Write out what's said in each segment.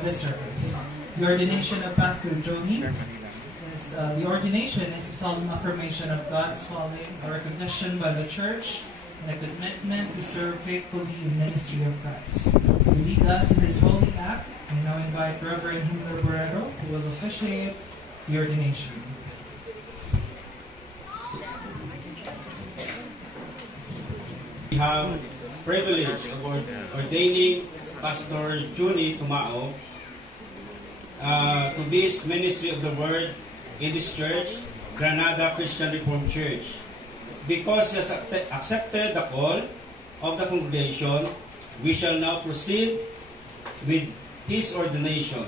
of the service. The ordination of Pastor Johnny is the ordination is a solemn affirmation of God's calling, a recognition by the Church, and a commitment to serve faithfully in the ministry of Christ. To lead us in this holy act, I now invite Reverend Humber Borrero, who will officiate the ordination. We have privilege of ordaining Pastor Johnny Tumao to this ministry of the Word in this church, Granada Christian Reformed Church. Because he has accepted the call of the congregation, we shall now proceed with his ordination.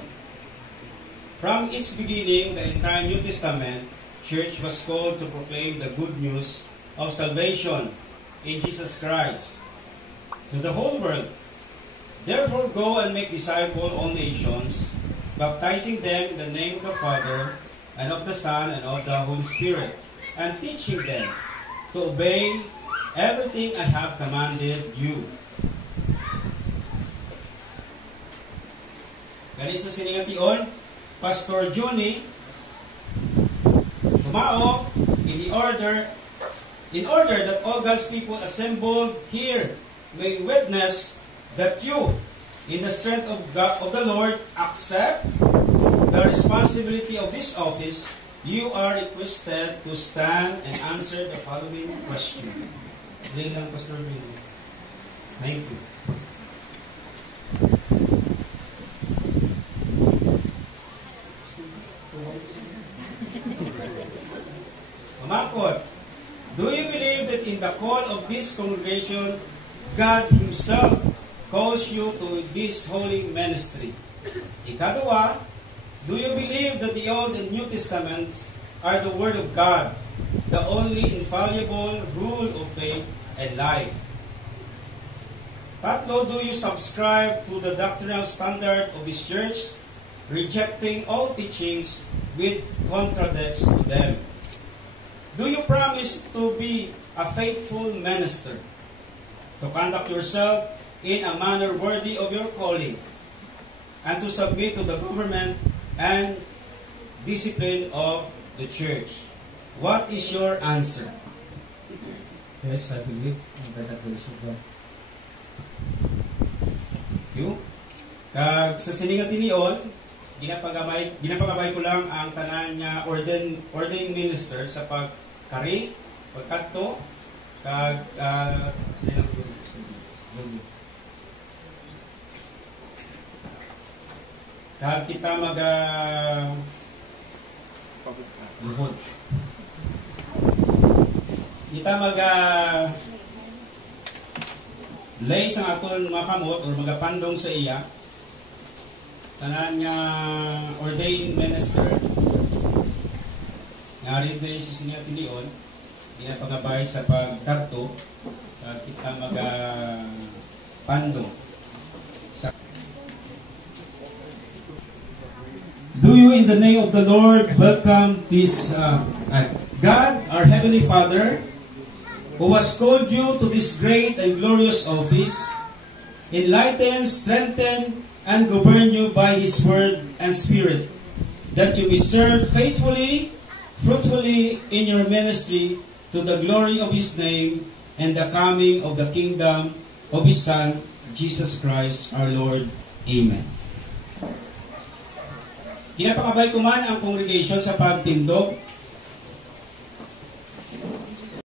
From its beginning, the entire New Testament church was called to proclaim the good news of salvation in Jesus Christ to the whole world. Therefore, go and make disciples all nations, baptizing them in the name of the Father, and of the Son, and of the Holy Spirit, and teaching them to obey everything I have commanded you. Kani sa siningation, Pastor Johnny Tumao, in order that all God's people assembled here may witness that you, in the strength of God, of the Lord, accept the responsibility of this office. You are requested to stand and answer the following question. Ring lang, Pastor Bill. Thank you. Marcos, do you believe that in the call of this congregation, God Himself calls you to this holy ministry? Ikadua, do you believe that the Old and New Testaments are the Word of God, the only infallible rule of faith and life? Tatlo, do you subscribe to the doctrinal standard of this church, rejecting all teachings which contradicts to them? Do you promise to be a faithful minister, to conduct yourself in a manner worthy of your calling, and to submit to the government and discipline of the church? What is your answer? Yes, I believe by the grace of God. Thank you. Kag sa siningat iniyon, ginapagabay ko lang ang tanan nga ordained minister sa pagkari, pagkadto, kag kag kita luhod. Kita lay sa aton mga kamot or magapandong sa iya tanan nga ordained minister nga rin din sa siningat iniyon, ginapagabay sa pagkadto, kita magapandong. Do you, in the name of the Lord, welcome this God, our Heavenly Father, who has called you to this great and glorious office, enlighten, strengthen, and govern you by His Word and Spirit, that you may serve faithfully, fruitfully in your ministry to the glory of His name and the coming of the kingdom of His Son, Jesus Christ, our Lord. Amen. Ginapakabay ko man ang congregation sa pagtindog